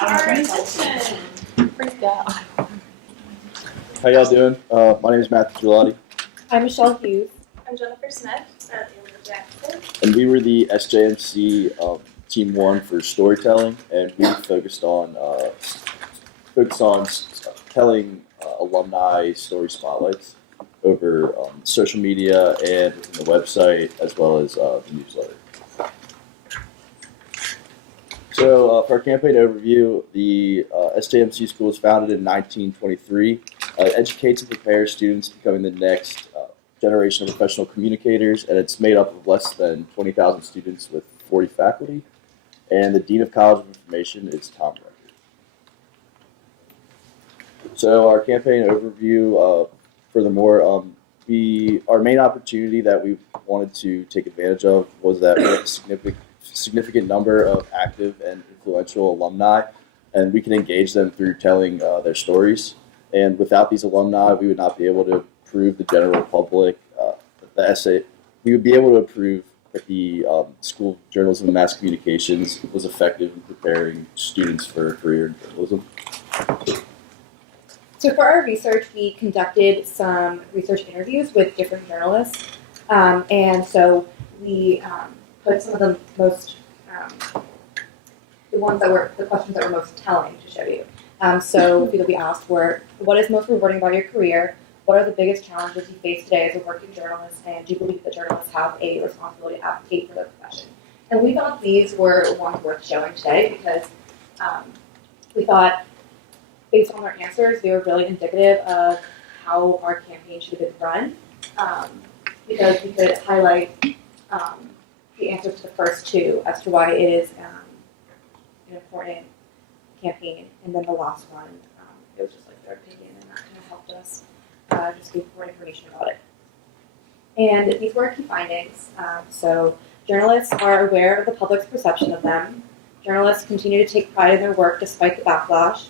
Our musician. Freaked out. How y'all doing? My name is Matthew Gelati, I'm Michelle Hughes. I'm Jennifer Smith. Jackson. and we were the SJMC Team 1 for storytelling, and we focused on telling alumni story spotlights over social media and within the website, as well as the newsletter. So for our campaign overview, the SJMC school was founded in 1923. It educates and prepares students becoming the next generation of professional communicators, and it's made up of less than 20,000 students with 40 faculty. And the Dean of College of Information is Tom Record. So our campaign overview, furthermore, our main opportunity that we wanted to take advantage of was that we had a significant number of active and influential alumni, and we can engage them through telling their stories. And without these alumni, we would not be able to prove the general public the essay. We would be able to prove that the School of Journalism and Mass Communications was effective in preparing students for a career in journalism. So for our research, we conducted some research interviews with different journalists. And so we put some of the most, the questions that were most telling to show you. So people we asked were, what is most rewarding about your career? What are the biggest challenges you face today as a working journalist? And do you believe that journalists have a responsibility to advocate for their profession? And we thought these were ones worth showing today because we thought, based on their answers, they were really indicative of how our campaign should have been run, because we could highlight the answers to the first two as to why it is an important campaign, and then the last one, it was just like their opinion, and that kind of helped us just give more information about it. And these were our key findings. So journalists are aware of the public's perception of them. Journalists continue to take pride in their work despite the backlash.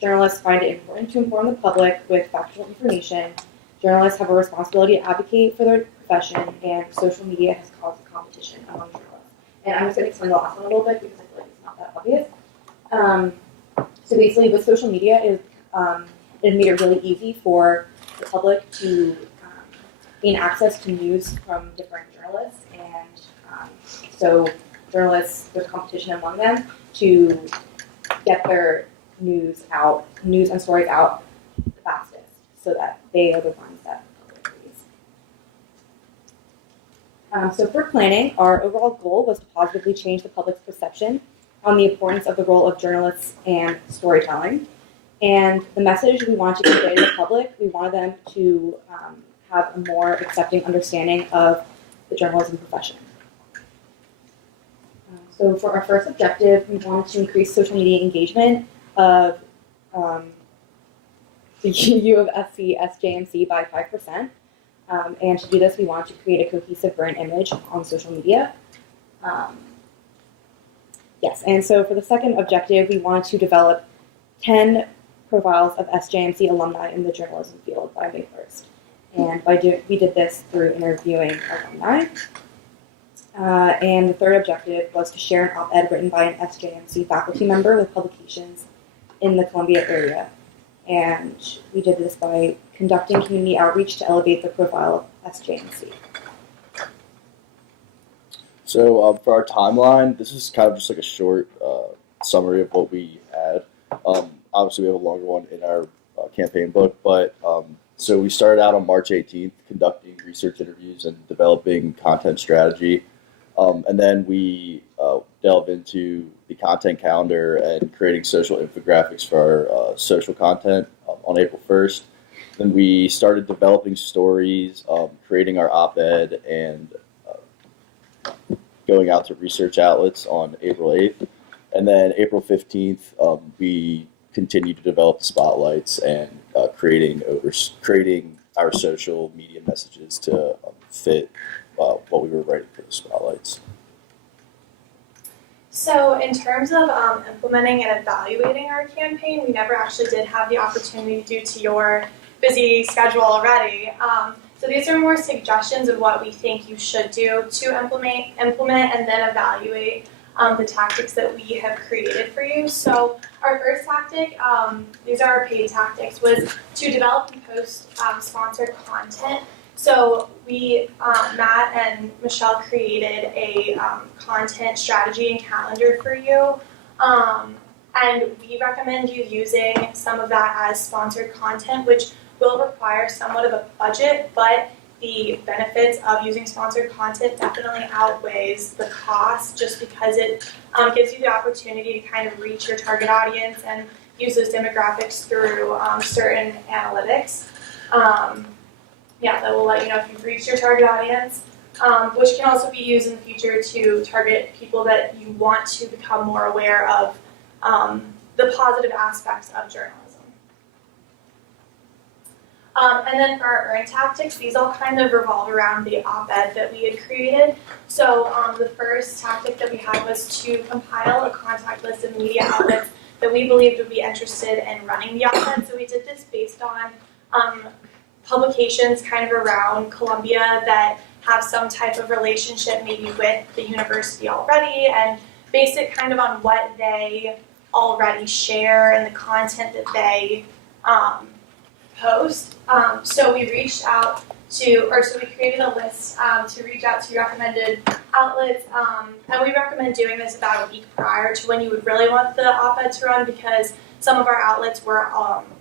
Journalists find it important to inform the public with factual information. Journalists have a responsibility to advocate for their profession, and social media has caused a competition among journalists. And I'm just going to explain the last one a little bit because I feel like it's not that obvious. So basically, with social media, it made it really easy for the public to gain access to news from different journalists, and so journalists, there's competition among them to get their news and stories out the fastest, so that they are the ones that the public reads. So for planning, our overall goal was to positively change the public's perception on the importance of the role of journalists and storytelling. And the message we wanted to convey to the public, we wanted them to have a more accepting understanding of the journalism profession. So for our first objective, we wanted to increase social media engagement of the U of SC SJMC by 5%. And to do this, we wanted to create a cohesive brand image on social media. Yes, and so for the second objective, we wanted to develop 10 profiles of SJMC alumni in the journalism field by May 1st. And we did this through interviewing alumni. And the third objective was to share an op-ed written by an SJMC faculty member with publications in the Columbia area. And we did this by conducting community outreach to elevate the profile of SJMC. So for our timeline, this is kind of just like a short summary of what we had. Obviously, we have a longer one in our campaign book, but so we started out on March 18th conducting research interviews and developing content strategy. And then we delved into the content calendar and creating social infographics for our social content on April 1st. Then we started developing stories, creating our op-ed, and going out to research outlets on April 8th. And then April 15th, we continued to develop the spotlights and creating our social media messages to fit what we were writing for the spotlights. So in terms of implementing and evaluating our campaign, we never actually did have the opportunity due to your busy schedule already. So these are more suggestions of what we think you should do to implement and then evaluate the tactics that we have created for you. So our first tactic, these are our paid tactics, was to develop and post sponsored content. So we, Matt and Michelle, created a content strategy and calendar for you. And we recommend you using some of that as sponsored content, which will require somewhat of a budget, but the benefits of using sponsored content definitely outweighs the cost, just because it gives you the opportunity to kind of reach your target audience and use those demographics through certain analytics. That will let you know if you've reached your target audience, which can also be used in the future to target people that you want to become more aware of the positive aspects of journalism. And then for our earn tactics, these all kind of revolve around the op-ed that we had created. So the first tactic that we had was to compile a contact list of media outlets that we believed would be interested in running the op-ed. So we did this based on publications kind of around Columbia that have some type of relationship maybe with the university already, and base it kind of on what they already share and the content that they post. So we reached out to, so we created a list to reach out to recommended outlets, and we recommend doing this about a week prior to when you would really want the op-ed to run, because some of our outlets were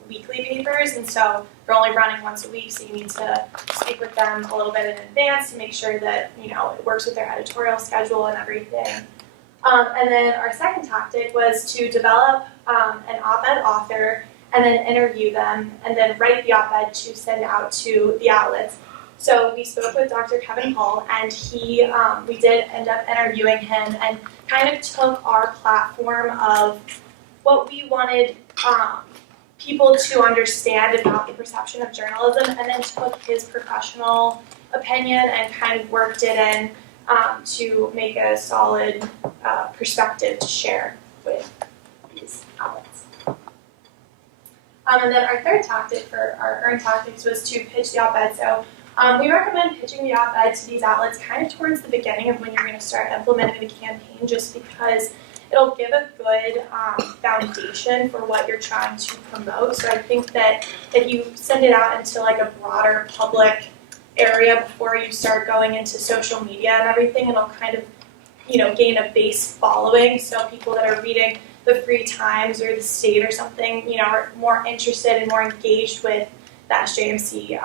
weekly papers, and so they're only running once a week, so you need to speak with them a little bit in advance to make sure that it works with their editorial schedule and everything. And then our second tactic was to develop an op-ed author and then interview them and then write the op-ed to send out to the outlets. So we spoke with Dr. Kevin Hull, and we did end up interviewing him and kind of took our platform of what we wanted people to understand about the perception of journalism, and then took his professional opinion and kind of worked it in to make a solid perspective to share with these outlets. And then our third tactic for our earn tactics was to pitch the op-ed. So we recommend pitching the op-ed to these outlets kind of towards the beginning of when you're going to start implementing the campaign, just because it'll give a good foundation for what you're trying to promote. So I think that if you send it out into like a broader public area before you start going into social media and everything, it'll kind of gain a base following, so people that are reading the Free Times or the State or something are more interested and more engaged with the SJMC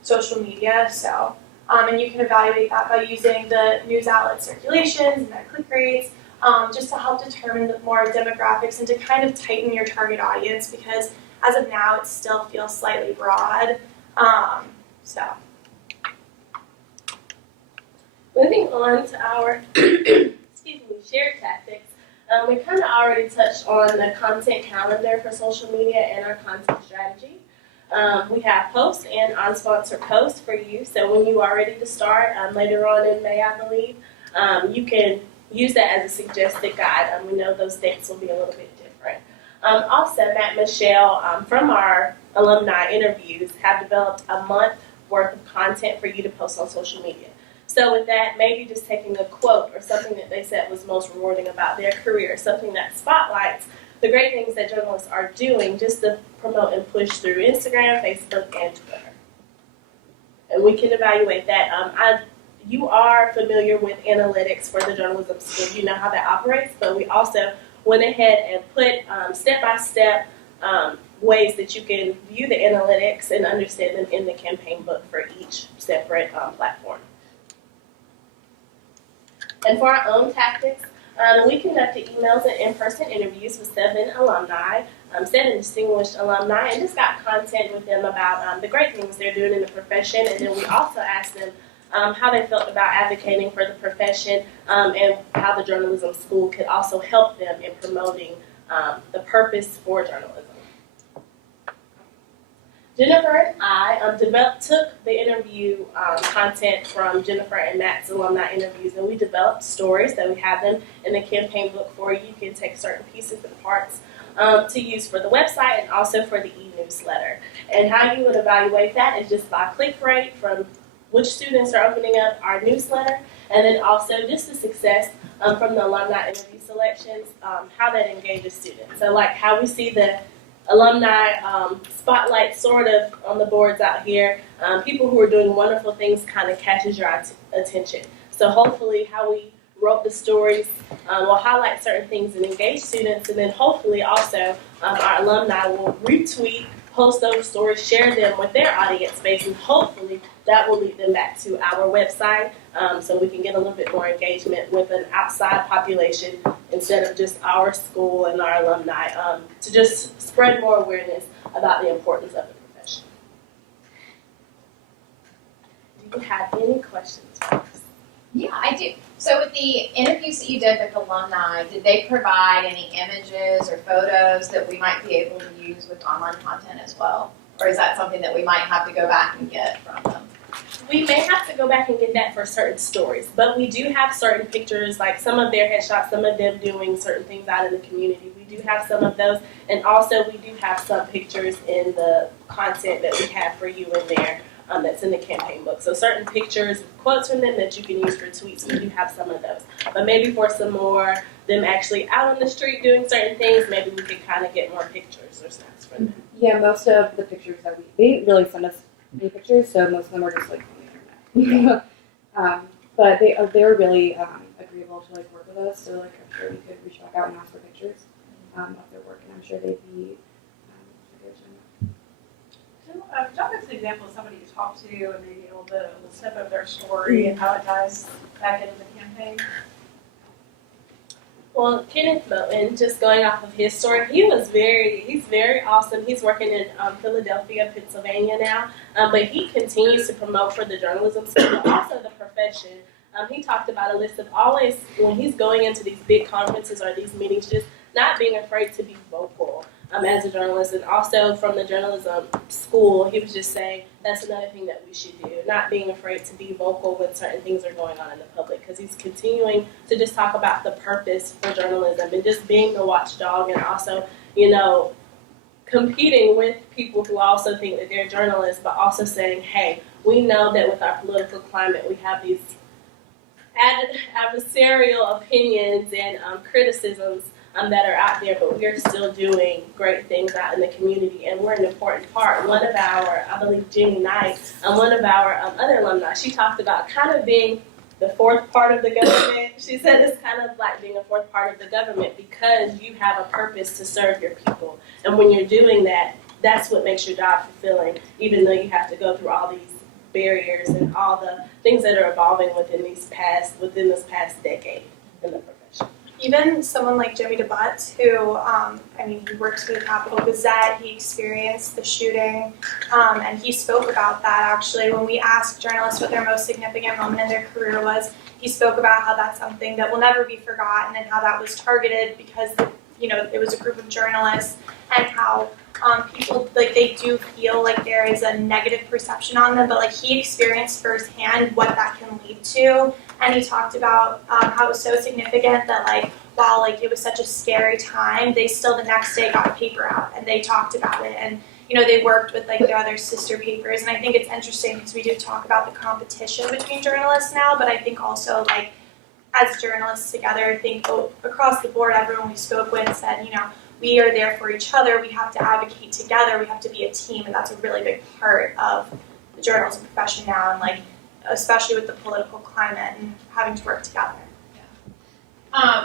social media. So and you can evaluate that by using the news outlet circulations and their click rates, just to help determine the more demographics and to kind of tighten your target audience, because as of now it still feels slightly broad. Moving on to our shared tactics, we kind of already touched on the content calendar for social media and our content strategy. We have posts and unsponsored posts for you, so when you are ready to start later on in May, I believe, you can use that as a suggested guide. We know those dates will be a little bit different. Also, Matt and Michelle from our alumni interviews have developed a month worth of content for you to post on social media. So with that, maybe just taking a quote or something that they said was most rewarding about their career, something that spotlights the great things that journalists are doing just to promote and push through Instagram, Facebook, and Twitter. And we can evaluate that. You are familiar with analytics for the journalism school. You know how that operates, but we also went ahead and put step-by-step ways that you can view the analytics and understand them in the campaign book for each separate platform. And for our own tactics, we conducted emails and in-person interviews with 7 alumni, 7 distinguished alumni, and just got content with them about the great things they're doing in the profession. And then we also asked them how they felt about advocating for the profession and how the journalism school could also help them in promoting the purpose for journalism. Jennifer and I took the interview content from Jennifer and Matt's alumni interviews, and we developed stories that we have them in the campaign book for you. You can take certain pieces and parts to use for the website and also for the e-newsletter. And how you would evaluate that is just by click rate from which students are opening up our newsletter, and then also just the success from the alumni interview selections, how that engages students. So like how we see the alumni spotlight sort of on the boards out here, people who are doing wonderful things kind of catches your attention. So hopefully how we wrote the stories will highlight certain things and engage students, and then hopefully also our alumni will retweet, post those stories, share them with their audience base, and hopefully that will lead them back to our website so we can get a little bit more engagement with an outside population instead of just our school and our alumni, to just spread more awareness about the importance of the profession. Do you have any questions for us? Yeah, I do. So with the interviews that you did with alumni, did they provide any images or photos that we might be able to use with online content as well? Or is that something that we might have to go back and get from them? We may have to go back and get that for certain stories, but we do have certain pictures, like some of their headshots, some of them doing certain things out in the community. We do have some of those, and also we do have some pictures in the content that we have for you in there. That's in the campaign book. So certain pictures, quotes from them that you can use for tweets, we do have some of those. But maybe for some more, them actually out on the street doing certain things, maybe we could kind of get more pictures or snaps from them. Yeah, most of the pictures that they really send us new pictures, so most of them are just like on the internet. But they were really agreeable to like work with us, so like I'm sure we could reach back out and ask for pictures of their work, and I'm sure they'd be good to know. Could y'all give us an example of somebody you talked to and maybe a little bit of a snip of their story and how it ties back into the campaign? Well, Kenneth Moten, just going off of his story, he's very awesome. He's working in Philadelphia, Pennsylvania now, but he continues to promote for the journalism school, but also the profession. He talked about a list of always, when he's going into these big conferences or these meetings, just not being afraid to be vocal as a journalist. And also from the journalism school, he was just saying that's another thing that we should do, not being afraid to be vocal when certain things are going on in the public, because he's continuing to just talk about the purpose for journalism and just being the watchdog, and also, you know, competing with people who also think that they're journalists, but also saying, hey, we know that with our political climate, we have these adversarial opinions and criticisms that are out there, but we're still doing great things out in the community, and we're an important part. One of our, I believe Jenny Knight, one of our other alumni, she talked about kind of being the fourth part of the government. She said it's kind of like being a fourth part of the government because you have a purpose to serve your people, and when you're doing that, that's what makes your job fulfilling, even though you have to go through all these barriers and all the things that are evolving within this past decade in the profession. Even someone like Jimmy DeButt, who, he works for the Capitol Gazette, he experienced the shooting, and he spoke about that actually. When we asked journalists what their most significant moment in their career was, he spoke about how that's something that will never be forgotten and how that was targeted because, it was a group of journalists, and how people, they do feel like there is a negative perception on them, but, he experienced firsthand what that can lead to. And he talked about how it was so significant that, while, it was such a scary time, they still the next day got a paper out and they talked about it. And, they worked with, their other sister papers. And I think it's interesting because we do talk about the competition between journalists now, but I think also, as journalists together, I think across the board, everyone we spoke with said, we are there for each other. We have to advocate together. We have to be a team. And that's a really big part of the journalism profession now. And, especially with the political climate and having to work together.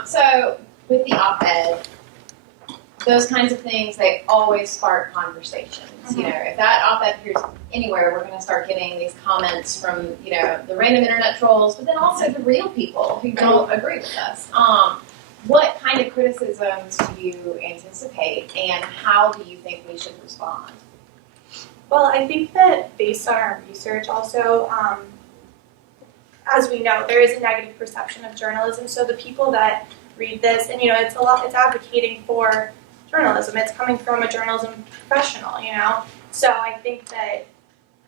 So with the op-ed, those kinds of things, they always spark conversations. Mm-hmm. If that op-ed appears anywhere, we're going to start getting these comments from, the random internet trolls, but then also the real people who don't agree with us. What kind of criticisms do you anticipate, and how do you think we should respond? Well, I think that based on our research also, as we know, there is a negative perception of journalism. So the people that read this, and it's advocating for journalism. It's coming from a journalism professional, So I think that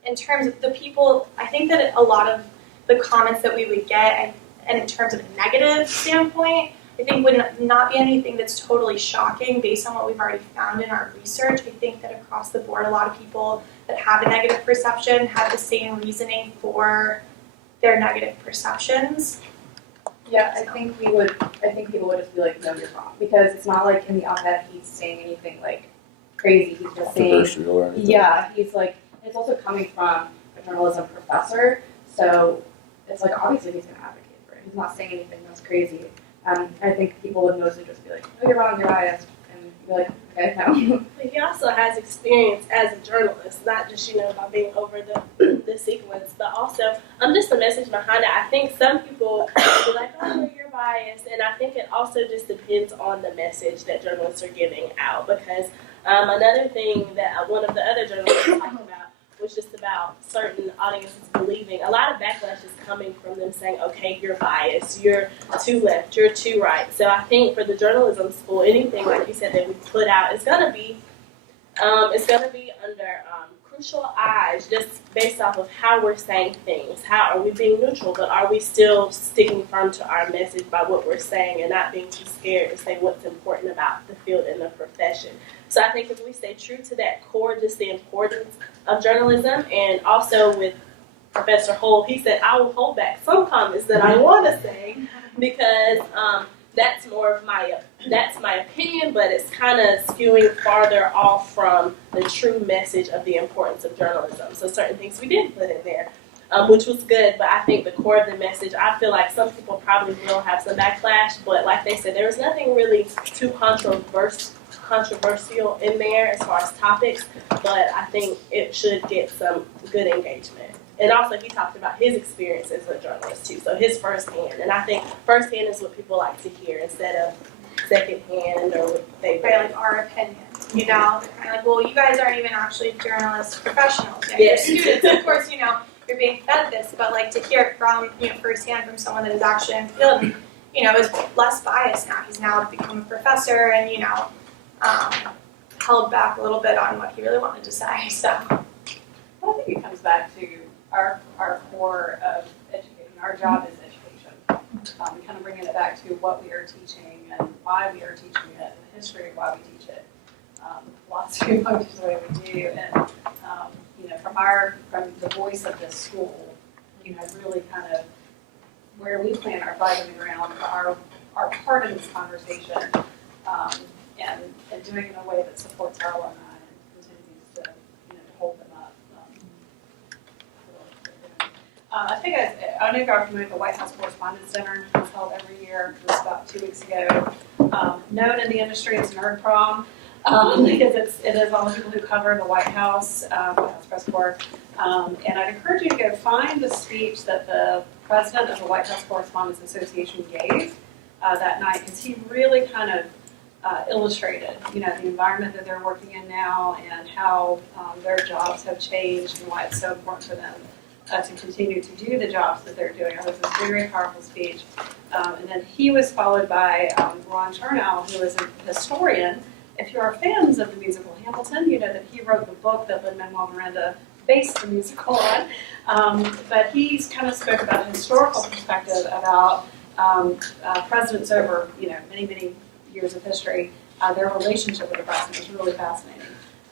in terms of the people, I think that a lot of the comments that we would get, and in terms of a negative standpoint, I I think would not be anything that's totally shocking based on what we've already found in our research. I think that across the board, a lot of people that have a negative perception have the same reasoning for their negative perceptions. Yeah, I think people would just be like, no, you're wrong. Because it's not like in the op-ed he's saying anything like crazy. He's just saying, Controversial or anything. yeah, he's like, it's also coming from a journalism professor. So it's like, obviously he's going to advocate for it. He's not saying anything that's crazy. I think people would mostly just be like, no, you're wrong, you're biased. And be like, okay, no. But he also has experience as a journalist, not just, by being over the sequence, but also just the message behind it. I think some people will be like, oh, you're biased, and I think it also just depends on the message that journalists are giving out, because another thing that one of the other journalists talked about was just about certain audiences believing. A lot of backlash is coming from them saying, okay, you're biased, you're too left, you're too right. So I think for the journalism school, anything like you said that we put out is going to be under crucial eyes, just based off of how we're saying things. How are we being neutral, but are we still sticking firm to our message by what we're saying and not being too scared to say what's important about the field and the profession? So I think if we stay true to that core, just the importance of journalism, and also with Professor Hull, he said, I will hold back some comments that I want to say because that's my opinion, but it's kind of skewing farther off from the true message of the importance of journalism. So certain things we did put in there, which was good, but I think the core of the message, I feel like some people probably will have some backlash, but like they said, there was nothing really too controversial in there as far as topics, but I think it should get some good engagement. And also, he talked about his experience as a journalist too, so his firsthand. And I think firsthand is what people like to hear instead of secondhand or what they Right, like our opinion. They're kind of like, well, you guys aren't even actually journalist professionals. Yes. You're students, of course. You're being fed this, but like to hear it from firsthand from someone that is actually in the field, and is less biased now. He's now become a professor, and held back a little bit on what he really wanted to say. So Well, I think it comes back to our core of educating. Our job is education. We kind of bringing it back to what we are teaching and why we are teaching it, and the history of why we teach it. Philosophy of why we teach the way we do, and from the voice of this school, really kind of where we plant our flag in the ground, our part in this conversation, and doing it in a way that supports our alumni and continues to hold them up. I think I know you're familiar with the White House Correspondents' Dinner. It's held every year. It was about 2 weeks ago. Known in the industry as Nerd Prom, because it is all the people who cover the White House, White House Press Corps. And I'd encourage you to go find the speech that the president of the White House Correspondents Association gave that night, because he really kind of illustrated, the environment that they're working in now and how their jobs have changed and why it's so important for them to continue to do the jobs that they're doing. It was a very powerful speech. And then he was followed by Ron Chernow, who is a historian. If you are fans of the musical Hamilton, you know that he wrote the book that Lin-Manuel Miranda based the musical on. But he's kind of spoke about a historical perspective about presidents over, many, many years of history, their relationship with the president was really fascinating.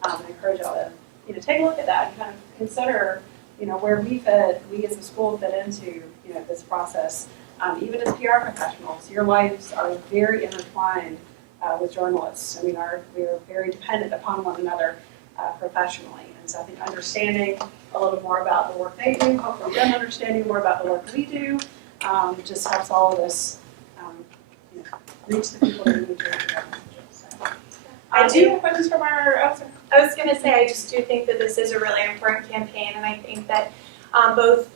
I encourage y'all to, take a look at that and kind of consider, where we as a school fit into, this process. Even as PR professionals, your lives are very intertwined with journalists. We are very dependent upon one another professionally. And so I think understanding a little more about the work they do, hopefully them understanding more about the work we do, just helps all of us reach the people that need to reach our messages. So, do you have questions from our officer? I was going to say, I just do think that this is a really important campaign, and I think that both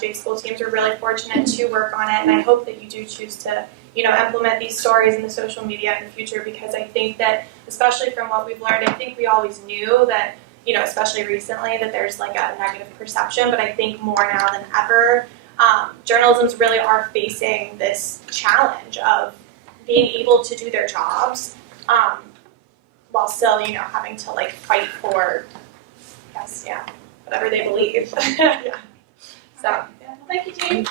Jake's school teams are really fortunate to work on it, and I hope that you do choose to, implement these stories in the social media in the future, because I think that, especially from what we've learned, I think we always knew that, especially recently, that there's like a negative perception, but I think more now than ever, journalisms really are facing this challenge of being able to do their jobs while still, having to fight for, whatever they believe. Yeah. So, Thank you, Jane.